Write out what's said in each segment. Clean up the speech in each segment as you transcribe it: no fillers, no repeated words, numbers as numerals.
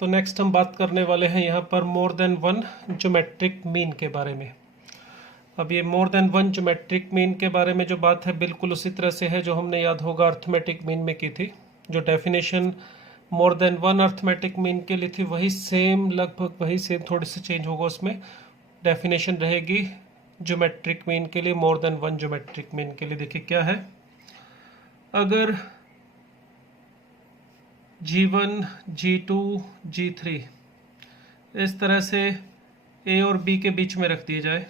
तो नेक्स्ट हम बात करने वाले हैं यहाँ पर more than one geometric mean के बारे में। अब ये more than one geometric mean के बारे में जो बात है बिल्कुल उसी तरह से है जो हमने याद होगा अर्थमेटिक मीन में की थी। जो definition more than one arithmetic mean के लिए थी वही सेम, लगभग वही सेम, थोड़ी सी चेंज होगा उसमें। डेफिनेशन रहेगी ज्योमेट्रिक मीन के लिए, more than one geometric mean के लिए। देखिए क्या है, अगर G1, G2, G3 इस तरह से A और B के बीच में रख दिए जाए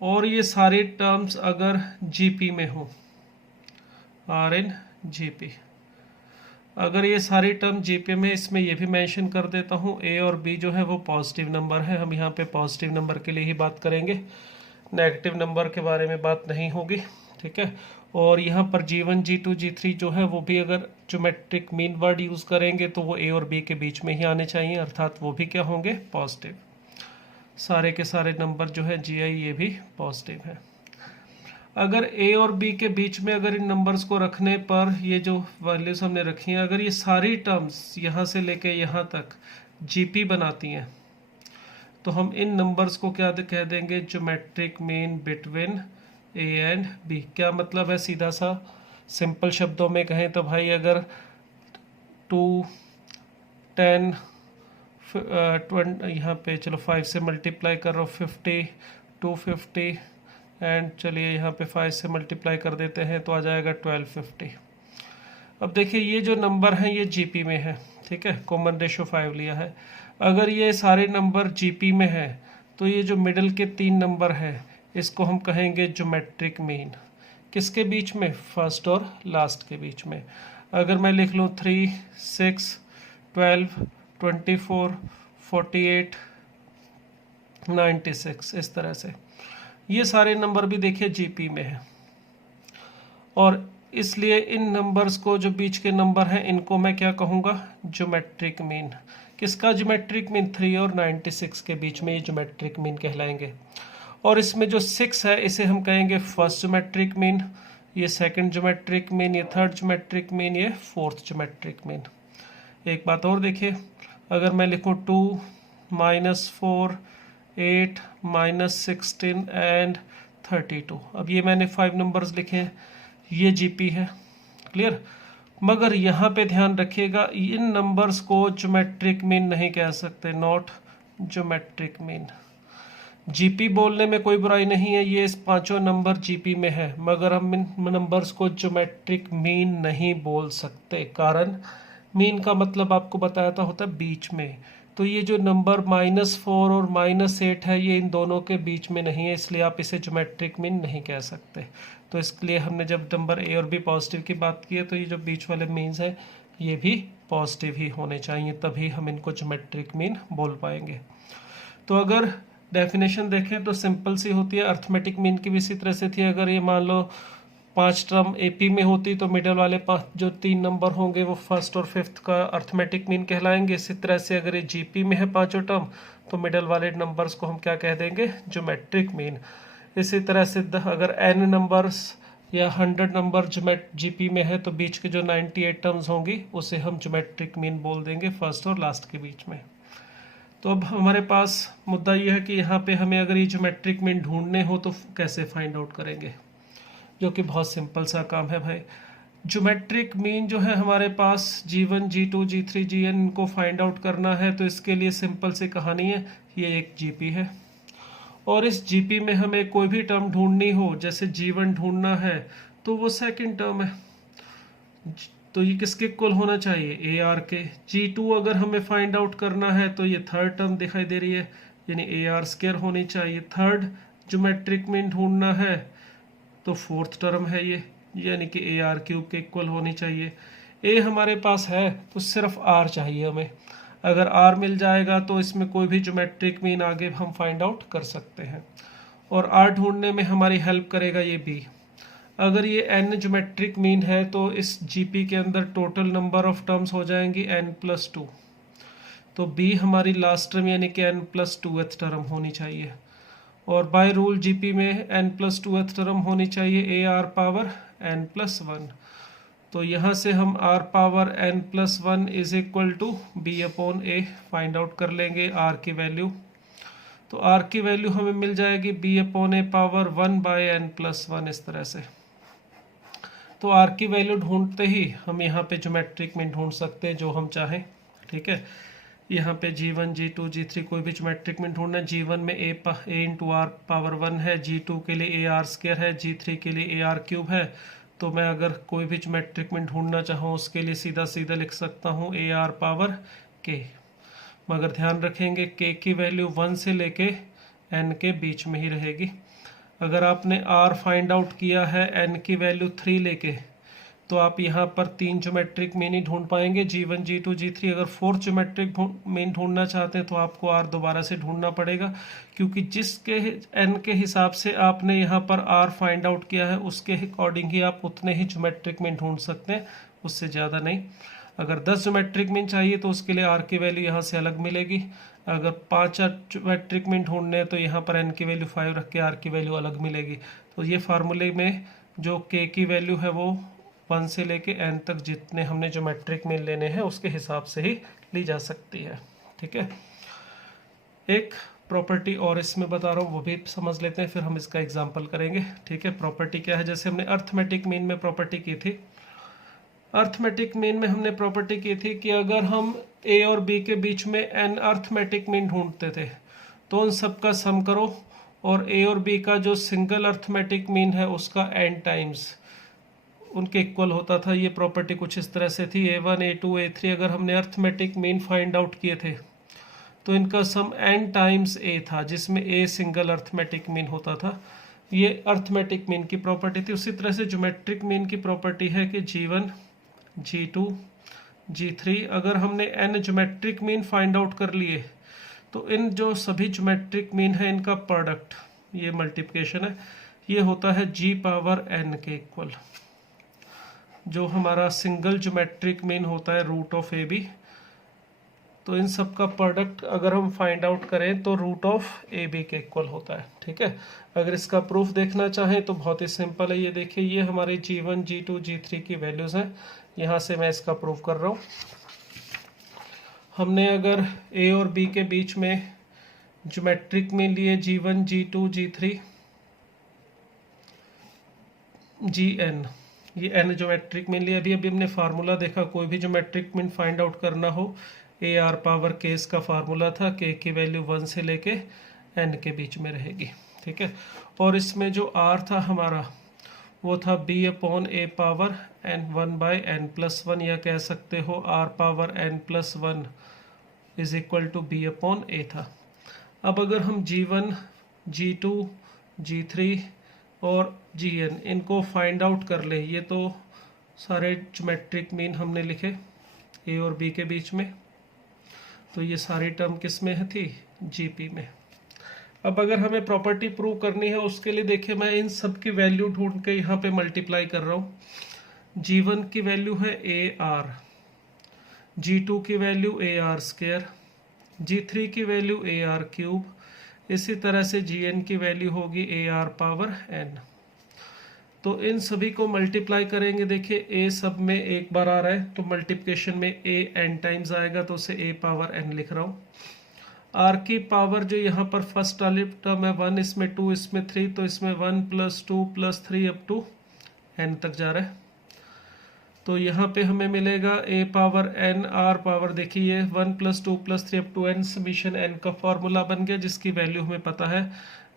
और ये सारी टर्म्स अगर GP में हो, R इन GP, अगर ये सारी टर्म GP में, इसमें ये भी मेंशन कर देता हूँ A और B जो है वो पॉजिटिव नंबर है। हम यहाँ पे पॉजिटिव नंबर के लिए ही बात करेंगे, नेगेटिव नंबर के बारे में बात नहीं होगी, ठीक है। और यहाँ पर G1, G2, G3 जो है वो भी अगर ज्योमेट्रिक मीन वर्ड यूज़ करेंगे तो वो A और B के बीच में ही आने चाहिए, अर्थात वो भी क्या होंगे, पॉजिटिव। सारे के सारे नंबर जो है GI ये भी पॉजिटिव है। अगर A और B के बीच में अगर इन नंबर्स को रखने पर ये जो वैल्यूज हमने रखी हैं, अगर ये सारी टर्म्स यहाँ से लेके यहाँ तक GP बनाती हैं तो हम इन नंबर्स को क्या कह देंगे, geometric mean between A and B। क्या मतलब है, सीधा सा सिंपल शब्दों में कहें तो भाई अगर 2, 10, यहाँ पे चलो 5 से मल्टीप्लाई कर रहा हूँ, 50, 250 एंड चलिए यहाँ पे 5 से मल्टीप्लाई कर देते हैं तो आ जाएगा 1250। अब देखिए ये जो नंबर हैं ये GP में है, ठीक है, कॉमन रेशो 5 लिया है। अगर ये सारे नंबर GP में है तो ये जो मिडल के 3 नंबर है इसको हम कहेंगे ज्योमेट्रिक मीन। किसके बीच में, फर्स्ट और लास्ट के बीच में। अगर मैं लिख लूँ 3, 6, 12, 24, 48, 96 इस तरह से, ये सारे नंबर भी देखिए GP में है और इसलिए इन नंबर्स को, जो बीच के नंबर हैं, इनको मैं क्या कहूँगा, ज्योमेट्रिक मीन। किसका ज्योमेट्रिक मीन, 3 और 96 के बीच में ये ज्योमेट्रिक मीन कहलाएंगे। और इसमें जो 6 है इसे हम कहेंगे फर्स्ट ज्योमेट्रिक मीन, ये सेकंड ज्योमेट्रिक मीन, ये थर्ड ज्योमेट्रिक मीन, ये फोर्थ ज्योमेट्रिक मीन। एक बात और देखिए, अगर मैं लिखूँ 2, -4, 8, -16 एंड 32, अब ये मैंने 5 नंबर्स लिखे हैं, ये GP है, क्लियर। मगर यहाँ पे ध्यान रखिएगा, इन नंबर्स को ज्योमेट्रिक मीन नहीं कह सकते, नॉट ज्योमेट्रिक मीन। GP बोलने में कोई बुराई नहीं है, ये इस पांचों नंबर GP में है, मगर हम इन नंबर्स को ज्योमेट्रिक मीन नहीं बोल सकते। कारण, मीन का मतलब आपको बताया था होता है बीच में, तो ये जो नंबर -4 और -8 है ये इन दोनों के बीच में नहीं है, इसलिए आप इसे ज्योमेट्रिक मीन नहीं कह सकते। तो इसके लिए हमने जब नंबर A और B पॉजिटिव की बात की है तो ये जो बीच वाले मीन्स हैं ये भी पॉजिटिव ही होने चाहिए, तभी हम इनको ज्योमेट्रिक मीन बोल पाएंगे। तो अगर डेफिनेशन देखें तो सिंपल सी होती है, अर्थमेटिक मीन की भी इसी तरह से थी। अगर ये मान लो 5 टर्म AP में होती तो मिडल वाले 5 जो 3 नंबर होंगे वो फर्स्ट और फिफ्थ का अर्थमेटिक मीन कहलाएंगे। इसी तरह से अगर ये GP में है पांचों टर्म तो मिडल वाले नंबर्स को हम क्या कह देंगे, ज्योमेट्रिक मीन। इसी तरह से अगर n नंबर्स या 100 नंबर GP में है तो बीच के जो 98 टर्म्स होंगी उसे हम ज्योमेट्रिक मीन बोल देंगे, फर्स्ट और लास्ट के बीच में। तो अब हमारे पास मुद्दा यह है कि यहाँ पे हमें अगर ये ज्योमेट्रिक मीन ढूंढने हो तो कैसे फाइंड आउट करेंगे, जो कि बहुत सिंपल सा काम है भाई। ज्योमेट्रिक मीन जो है हमारे पास G1, G2, G3, Gn इनको फाइंड आउट करना है तो इसके लिए सिंपल सी कहानी है, ये एक GP है और इस GP में हमें कोई भी टर्म ढूंढनी हो, जैसे G1 ढूंढना है तो वो सेकंड टर्म है, तो ये किसके इक्वल होना चाहिए, AR के। G2 अगर हमें फाइंड आउट करना है तो ये थर्ड टर्म दिखाई दे रही है, यानी AR² होनी चाहिए। थर्ड ज्योमेट्रिक मीन ढूंढना है तो फोर्थ टर्म है ये, यानी कि AR³ के इक्वल होनी चाहिए। A हमारे पास है तो सिर्फ R चाहिए हमें, अगर R मिल जाएगा तो इसमें कोई भी ज्योमेट्रिक मीन आगे हम फाइंड आउट कर सकते हैं। और R ढूंढने में हमारी हेल्प करेगा ये B। अगर ये n ज्योमेट्रिक मीन है तो इस GP के अंदर टोटल नंबर ऑफ टर्म्स हो जाएंगी n+2, तो B हमारी लास्ट टर्म यानी कि n+2th टर्म होनी चाहिए। और बाय रूल GP में n+2th टर्म होनी चाहिए AR पावर n+1। तो यहाँ से हम r power n+1 is equal to B upon A find out कर लेंगे r की वैल्यू। तो r की वैल्यू हमें मिल जाएगी b अपॉन ए पावर 1/n+1 इस तरह से। तो r की वैल्यू ढूंढते ही हम यहाँ पे ज्योमेट्रिक मीन ढूंढ सकते हैं जो हम चाहें। ठीक है, यहाँ पे g1 g2 g3 कोई भी ज्योमेट्रिक मीन ढूंढना है। g1 में a इंटू आर पावर 1 है, g2 के लिए a r स्क्वायर है, g3 के लिए a r क्यूब है। तो मैं अगर कोई भी ज्योमेट्रिक मीन ढूंढना चाहूँ उसके लिए सीधा सीधा लिख सकता हूँ a r पावर k। मगर ध्यान रखेंगे k की वैल्यू 1 से लेके n के बीच में ही रहेगी। अगर आपने r फाइंड आउट किया है n की वैल्यू 3 लेके, तो आप यहाँ पर 3 ज्योमेट्रिक मीन ही ढूंढ पाएंगे, g1 g2 g3। अगर 4th ज्योमेट्रिक मीन ढूंढना चाहते हैं तो आपको r दोबारा से ढूंढना पड़ेगा, क्योंकि जिसके n के हिसाब से आपने यहाँ पर r फाइंड आउट किया है उसके अकॉर्डिंग ही आप उतने ही ज्योमेट्रिक मीन ढूंढ सकते हैं, उससे ज़्यादा नहीं। अगर 10 ज्योमेट्रिक मीन चाहिए तो उसके लिए r की वैल्यू यहाँ से अलग मिलेगी। अगर 5 ज्योमेट्रिक मीन ढूंढने हैं तो यहाँ पर n की वैल्यू 5 रख के r की वैल्यू अलग मिलेगी। तो ये फार्मूले में जो k की वैल्यू है वो 1 से लेके n तक जितने हमने ज्योमेट्रिक मीन लेने हैं उसके हिसाब से ही ली जा सकती है। ठीक है, एक प्रॉपर्टी और इसमें बता रहा हूँ वो भी समझ लेते हैं, फिर हम इसका एग्जाम्पल करेंगे। ठीक है, प्रॉपर्टी क्या है, जैसे हमने अर्थमेटिक मीन में प्रॉपर्टी की थी। अर्थमेटिक मीन में हमने प्रॉपर्टी की थी कि अगर हम a और b के बीच में n अर्थमेटिक मीन ढूंढते थे तो उन सब का सम करो और a और b का जो सिंगल अर्थमेटिक मीन है उसका n टाइम्स उनके इक्वल होता था। ये प्रॉपर्टी कुछ इस तरह से थी, a1 a2 a3 अगर हमने अर्थमेटिक मीन फाइंड आउट किए थे तो इनका सम n टाइम्स a था, जिसमें a सिंगल अर्थमेटिक मीन होता था। ये अर्थमेटिक मीन की प्रॉपर्टी थी। उसी तरह से ज्योमेट्रिक मीन की प्रॉपर्टी है कि g1 g2 g3 अगर हमने n geometric mean find out कर लिए तो इन जो सभी ज्योमेट्रिक मीन है इनका प्रोडक्ट, ये मल्टीप्लिकेशन है, ये होता है g पावर n के इक्वल। जो हमारा सिंगल ज्योमेट्रिक मीन होता है रूट ऑफ ए बी, तो इन सब का प्रोडक्ट अगर हम फाइंड आउट करें तो रूट ऑफ ए बी के इक्वल होता है। ठीक है, अगर इसका प्रूफ देखना चाहें तो बहुत ही सिंपल है। ये देखिए, ये हमारे g1 g2 g3 की वैल्यूज हैं, यहाँ से मैं इसका प्रूफ कर रहा हूँ। हमने अगर a और b के बीच में ज्योमेट्रिक मीन लिए g1 g2 g3 gn, ये n ज्योमेट्रिक मीन लिए। अभी हमने फार्मूला देखा, कोई भी ज्योमेट्रिक मीन फाइंड आउट करना हो a r पावर k इसका फार्मूला था, k की वैल्यू 1 से लेके n के बीच में रहेगी। ठीक है, और इसमें जो r था हमारा वो था b upon a power n 1/n+1, या कह सकते हो r power n+1 is equal to b upon a था। अब अगर हम g1 g2 g3 और gn इनको फाइंड आउट कर ले, ये तो सारे ज्योमेट्रिक मीन हमने लिखे a और b के बीच में, तो ये सारी टर्म किस में थी, gp में। अब अगर हमें प्रॉपर्टी प्रूव करनी है उसके लिए देखिए, मैं इन सब की वैल्यू ढूंढ के यहाँ पे मल्टीप्लाई कर रहा हूँ। g1 की वैल्यू है ar, g2 की वैल्यू ar स्क्वायर, g3 की वैल्यू ar क्यूब, इसी तरह से gn की वैल्यू होगी ar पावर n। तो इन सभी को मल्टीप्लाई करेंगे। देखिए a सब में एक बार आ रहा है तो मल्टीप्लिकेशन में a n टाइम्स आएगा, तो उसे a पावर n लिख रहा हूँ। r की पावर जो यहाँ पर फर्स्ट वाली टर्म है 1, इसमें 2, इसमें 3, तो इसमें 1 + 2 + 3 अप टू n तक जा रहा है। तो यहाँ पे हमें मिलेगा a power n r power, देखिए 1 + 2 + 3 up to n, summation n का फॉर्मूला बन गया जिसकी वैल्यू हमें पता है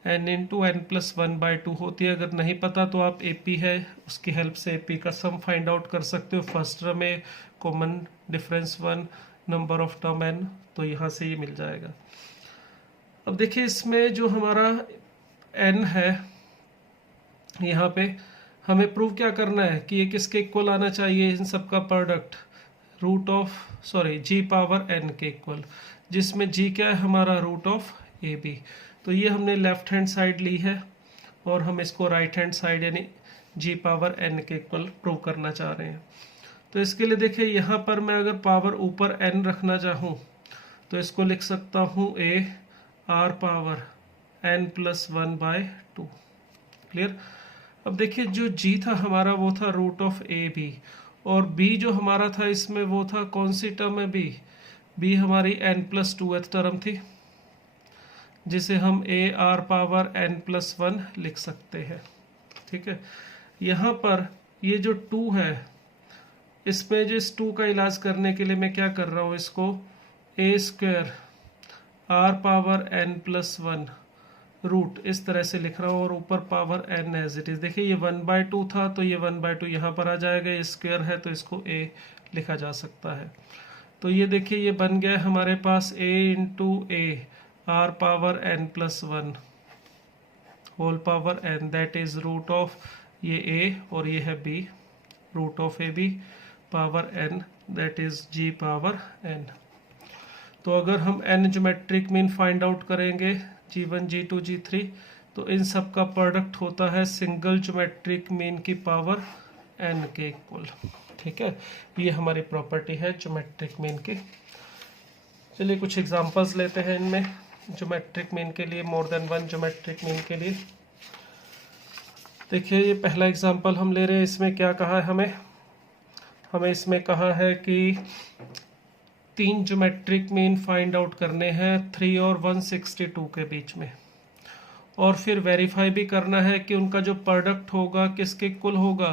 n इंटू n + 1/2 होती है। अगर नहीं पता तो आप AP है उसकी हेल्प से AP का सम फाइंड आउट कर सकते हो। फर्स्ट टर्म में common difference 1, number of term n, तो यहाँ से ये मिल जाएगा। अब देखिए इसमें जो हमारा n है, यहाँ पे हमें प्रूव क्या करना है कि ये किसके इक्वल आना चाहिए, इन सब का प्रोडक्ट g पावर n के इक्वल, जिसमें g क्या है हमारा रूट ऑफ ए बी। तो ये हमने लेफ्ट हैंड साइड ली है और हम इसको राइट हैंड साइड यानी g पावर n के इक्वल प्रूव करना चाह रहे हैं। तो इसके लिए देखिए यहाँ पर मैं अगर पावर ऊपर n रखना चाहूँ तो इसको लिख सकता हूँ a r power n + 1/2। Clear. अब देखिए जो g था हमारा वो था रूट ऑफ ए बी, और b जो हमारा था इसमें वो था, कौन सी टर्म है b हमारी n+2th टर्म थी, जिसे हम ar⁻n+1 लिख सकते हैं। ठीक है, यहाँ पर ये जो 2 है, इसमें जो इस 2 का इलाज करने के लिए मैं क्या कर रहा हूँ, इसको a² r⁻n+1 रूट इस तरह से लिख रहा हूँ, और ऊपर power n as it is. देखिए ये 1/2 था तो ये 1/2 यहाँ पर आ जाएगा, ये स्क्वायर है तो इसको a लिखा जा सकता है। तो ये देखिए ये बन गया हमारे पास a × a r⁻n+1 whole power n, that is root of ये a और ये है b, root of ab power n, that is g⁻n। तो अगर हम n geometric mean find out करेंगे g1 g2 g3, तो इन सब का प्रोडक्ट होता है सिंगल ज्योमेट्रिक मीन की पावर n के इक्वल। ठीक है, ये हमारी प्रॉपर्टी है ज्योमेट्रिक मीन की। चलिए कुछ एग्जांपल्स लेते हैं इनमें ज्योमेट्रिक मीन के लिए, more than one geometric mean के लिए। देखिए ये पहला एग्जांपल हम ले रहे हैं, इसमें क्या कहा है हमें इसमें कहा है कि 3 ज्योमेट्रिक मीन फाइंड आउट करने हैं 3 और 162 के बीच में, और फिर वेरीफाई भी करना है कि उनका जो प्रोडक्ट होगा किसके इक्वल होगा,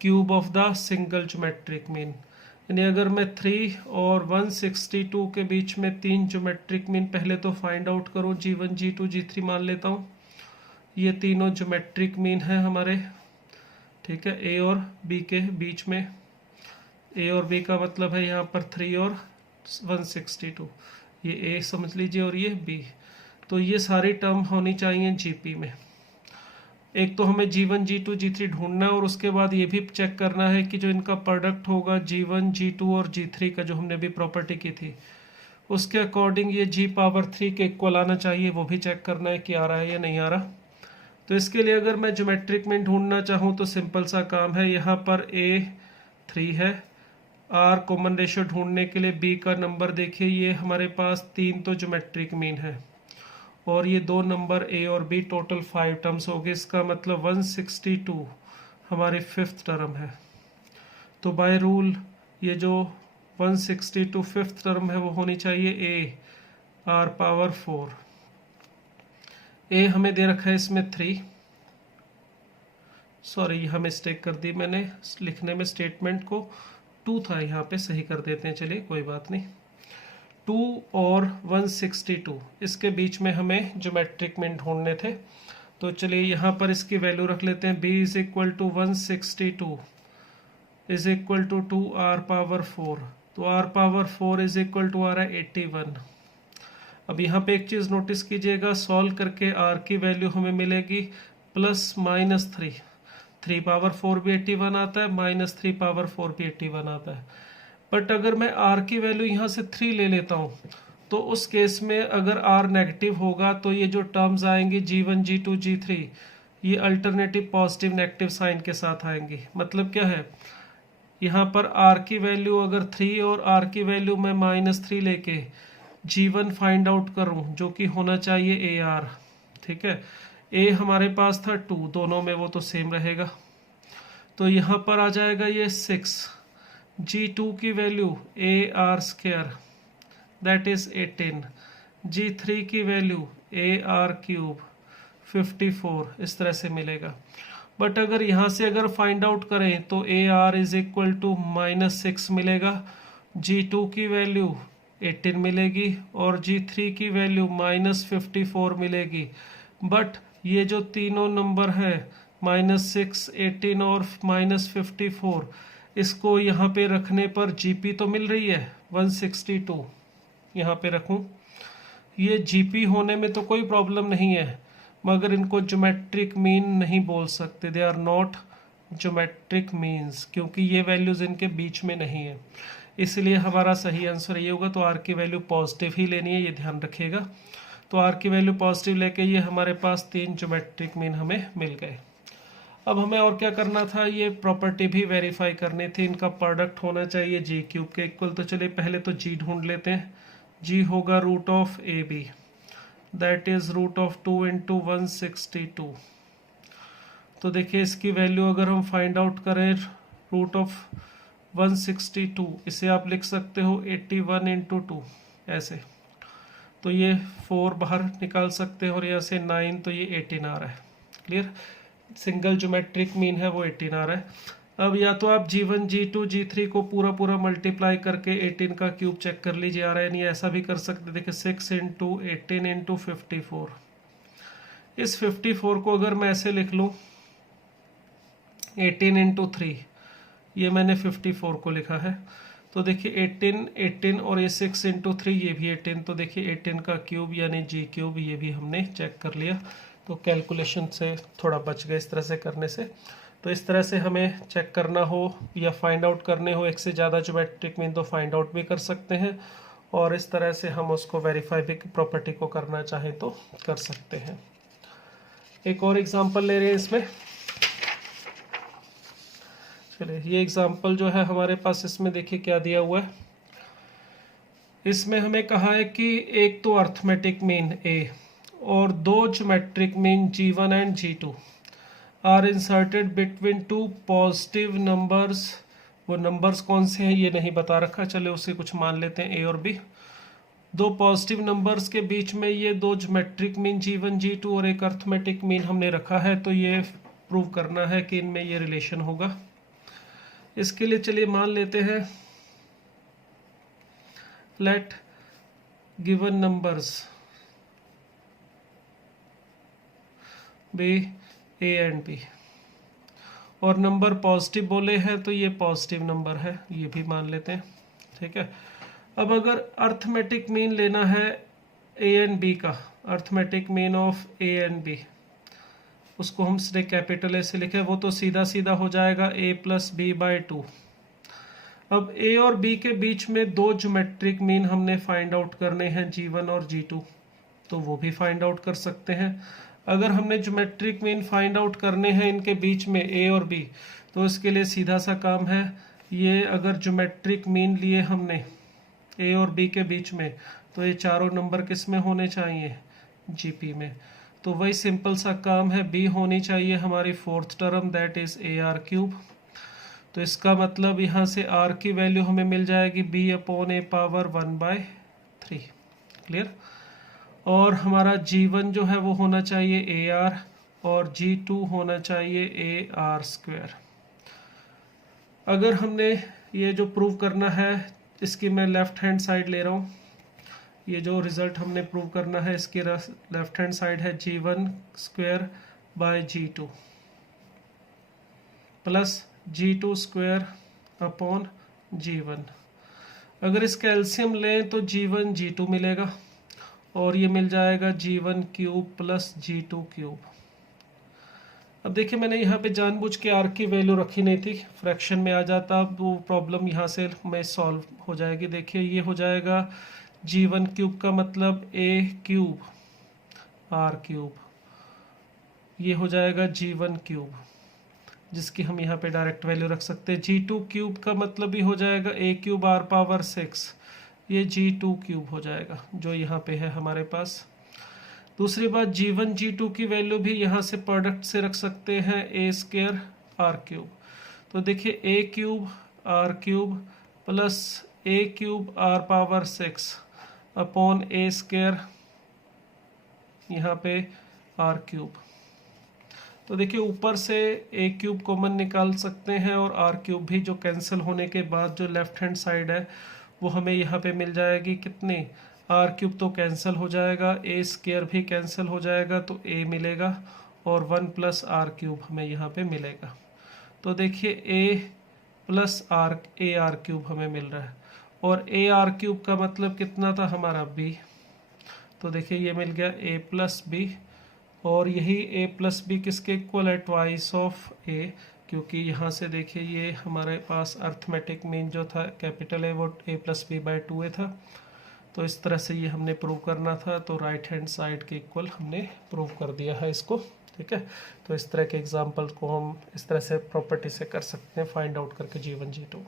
cube of the single geometric mean. यानी अगर मैं 3 और 162 के बीच में 3 ज्योमेट्रिक मीन पहले तो फाइंड आउट करूं, g1 g2 g3 मान लेता हूं, ये तीनों ज्योमेट्रिक मीन है हमारे। ठीक है, a और b के बीच में, a और b का मतलब है यहाँ पर 3 और 162, ये a समझ लीजिए और ये b। तो ये सारी टर्म होनी चाहिए जीपी में। एक तो हमें g1 g2 g3 ढूंढना है, और उसके बाद ये भी चेक करना है कि जो इनका प्रोडक्ट होगा g1 g2 और g3 का, जो हमने अभी प्रॉपर्टी की थी, उसके अकॉर्डिंग ये g⁻3 के इक्वल आना चाहिए, वो भी चेक करना है कि आ रहा है या नहीं आ रहा। तो इसके लिए अगर मैं ज्योमेट्रिक मीन ढूंढना चाहूँ तो सिंपल सा काम है, यहाँ पर a 3 है, r कॉमन रेशियो ढूंढने के लिए b का नंबर देखिए, ये हमारे पास 3 तो ज्योमेट्रिक मीन है, और ये 2 नंबर a और b, टोटल 5 टर्म्स हो गए। इसका मतलब 162 हमारी 5th टर्म है। तो बाय रूल ये जो 162 5th टर्म है वो होनी चाहिए a r⁻4। a हमें दे रखा है इसमें 3, सॉरी यहाँ मिस्टेक कर दी मैंने लिखने में, स्टेटमेंट को 2 था, यहाँ पे सही कर देते हैं, चलिए कोई बात नहीं। 2 और 162 इसके बीच में हमें ज्योमेट्रिक मीन ढूंढने थे, तो चलिए यहाँ पर इसकी वैल्यू रख लेते हैं, b = 162 = 2 r⁻4। तो r⁻4 = आ रहा है 81। अब यहाँ पे एक चीज़ नोटिस कीजिएगा, सॉल्व करके r की वैल्यू हमें मिलेगी +-3। 3⁻4 भी 81 आता है, -3⁻4 भी 81 आता है। बट अगर मैं r की वैल्यू यहाँ से 3 ले लेता हूँ, तो उस केस में अगर r नेगेटिव होगा तो ये जो टर्म्स आएंगी g1 g2 g3, ये अल्टरनेटिव पॉजिटिव नेगेटिव साइन के साथ आएंगी। मतलब क्या है, यहाँ पर r की वैल्यू अगर 3 और r की वैल्यू मैं -3 लेके g1 फाइंड आउट करूँ, जो कि होना चाहिए ar। ठीक है, a हमारे पास था 2, दोनों में वो तो सेम रहेगा, तो यहाँ पर आ जाएगा ये 6। g2 की value ar² that is 18, g3 की वैल्यू ar³ 54, इस तरह से मिलेगा। बट अगर यहाँ से अगर फाइंड आउट करें तो ar = -6 मिलेगा, g2 की वैल्यू 18 मिलेगी और g3 की वैल्यू -54 मिलेगी। बट ये जो तीनों नंबर है -6, 18 और -54, इसको यहाँ पे रखने पर जीपी तो मिल रही है 162, यहाँ पे रखूँ, ये जीपी होने में तो कोई प्रॉब्लम नहीं है, मगर इनको ज्योमेट्रिक मीन नहीं बोल सकते, they are not geometric means, क्योंकि ये वैल्यूज इनके बीच में नहीं है। इसलिए हमारा सही आंसर ये होगा, तो आर की वैल्यू पॉजिटिव ही लेनी है, ये ध्यान रखिएगा। तो आर की वैल्यू पॉजिटिव लेके ये हमारे पास 3 ज्योमेट्रिक मीन हमें मिल गए। अब हमें और क्या करना था, ये प्रॉपर्टी भी वेरीफाई करनी थी, इनका प्रोडक्ट होना चाहिए g³ के इक्वल। तो चलिए पहले तो g ढूंढ लेते हैं, g होगा √ab, दैट इज √2 × 162। तो देखिए इसकी वैल्यू अगर हम फाइंड आउट करें, 162, इसे आप लिख सकते हो 81 इंटू 2 ऐसे, तो ये 4 बाहर निकाल सकते हो और यहाँ से 9, तो ये 18 आ रहा है। क्लियर, सिंगल ज्योमेट्रिक मीन है वो 18 आ रहा है। अब या तो आप G1 G2 G3 को पूरा पूरा मल्टीप्लाई करके 18 का क्यूब चेक कर लीजिए आ रहा है नहीं, ऐसा भी कर सकते। देखिए 6 इंटू 18 इंटू 54, इस 54 को अगर मैं ऐसे लिख लूँ 18 इंटू 3, ये मैंने 54 को लिखा है, तो देखिए 18 18 और ये 6 इंटू 3 ये भी 18, तो देखिए 18 का क्यूब यानी G क्यूब, ये भी हमने चेक कर लिया। तो कैलकुलेशन से थोड़ा बच गए इस तरह से करने से। तो इस तरह से हमें चेक करना हो या फाइंड आउट करने हो एक से ज़्यादा ज्योमेट्रिक मीन, तो फाइंड आउट भी कर सकते हैं, और इस तरह से हम उसको वेरीफाई भी प्रॉपर्टी को करना चाहें तो कर सकते हैं। एक और एग्जांपल ले रहे हैं इसमें। चलिए ये एग्जांपल जो है हमारे पास, इसमें देखिए क्या दिया हुआ है। इसमें हमें कहा है कि एक तो अर्थमेटिक मीन A और दो geometric mean G1 and G2 are inserted between two positive numbers. वो नंबर्स कौन से हैं ये नहीं बता रखा, चले उसे कुछ मान लेते हैं A और B। दो पॉजिटिव नंबर्स के बीच में ये दो ज्योमेट्रिक मीन G1 G2 और एक अर्थमेटिक मीन हमने रखा है, तो ये प्रूव करना है कि इनमें ये रिलेशन होगा। इसके लिए चलिए मान लेते हैं let given numbers be A and B, और नंबर पॉजिटिव बोले हैं तो ये पॉजिटिव नंबर है, ये भी मान लेते हैं। ठीक है, अब अगर अर्थमेटिक मीन लेना है A एंड B का, arithmetic mean of A and B, उसको हम सीधे कैपिटल A से लिखे, वो तो सीधा सीधा हो जाएगा A प्लस B बाई 2। अब A और B के बीच में दो ज्योमेट्रिक मीन हमने फाइंड आउट करने हैं G1 और G2, तो वो भी फाइंड आउट कर सकते हैं। अगर हमने ज्योमेट्रिक मीन फाइंड आउट करने हैं इनके बीच में A और B, तो इसके लिए सीधा सा काम है, ये अगर ज्योमेट्रिक मीन लिए हमने A और B के बीच में, तो ये चारों नंबर किस में होने चाहिए, GP में। तो वही सिंपल सा काम है, B होनी चाहिए हमारी fourth term, that is AR cube. तो इसका मतलब यहाँ से R की वैल्यू हमें मिल जाएगी B upon A power 1/3। Clear, और हमारा G1 जो है वो होना चाहिए AR और G2 होना चाहिए AR स्क्वायर। अगर हमने ये जो प्रूव करना है, इसकी मैं लेफ्ट हैंड साइड ले रहा हूँ, ये जो रिजल्ट हमने प्रूव करना है इसकी लेफ्ट हैंड साइड है G1 square by G2 plus G2 square upon G1। अगर इसका एलसीएम लें तो G1 G2 मिलेगा, और ये मिल जाएगा G1 cube plus G2 cube. अब देखिए मैंने यहाँ पे जानबूझ के R की वैल्यू रखी नहीं थी, फ्रैक्शन में आ जाता, अब वो प्रॉब्लम यहाँ से मैं सॉल्व हो जाएगी। देखिए ये हो जाएगा G1 क्यूब का मतलब A क्यूब R क्यूब, ये हो जाएगा G1 क्यूब, जिसकी हम यहाँ पे डायरेक्ट वैल्यू रख सकते हैं। G2 क्यूब का मतलब भी हो जाएगा A क्यूब R पावर 6, ये G2 क्यूब हो जाएगा जो यहाँ पे है हमारे पास। दूसरी बात, G1 G2 की वैल्यू भी यहाँ से प्रोडक्ट से रख सकते हैं A स्क्वायर R क्यूब। तो देखिए A cube R cube plus A cube R power 6 upon A square यहाँ पे R क्यूब। तो देखिए ऊपर से A क्यूब कॉमन निकाल सकते हैं, और R क्यूब भी जो कैंसिल होने के बाद जो लेफ्ट हैंड साइड है वो हमें यहाँ पे मिल जाएगी कितनी, R क्यूब तो कैंसिल हो जाएगा, A स्क्वायर भी कैंसिल हो जाएगा, तो A मिलेगा, और 1 प्लस R क्यूब हमें यहाँ पे मिलेगा। तो देखिए A प्लस AR क्यूब हमें मिल रहा है, और AR क्यूब का मतलब कितना था हमारा B, तो देखिए ये मिल गया A प्लस B, और यही A प्लस B किसके इक्वल है, ट्वाइस ऑफ A, क्योंकि यहाँ से देखिए ये हमारे पास अर्थमेटिक मीन जो था कैपिटल A वो A plus B by 2A था। तो इस तरह से ये हमने प्रूव करना था, तो राइट हैंड साइड के इक्वल हमने प्रूव कर दिया है इसको। ठीक है, तो इस तरह के एग्जांपल को हम इस तरह से प्रॉपर्टी से कर सकते हैं फाइंड आउट करके G1 G2।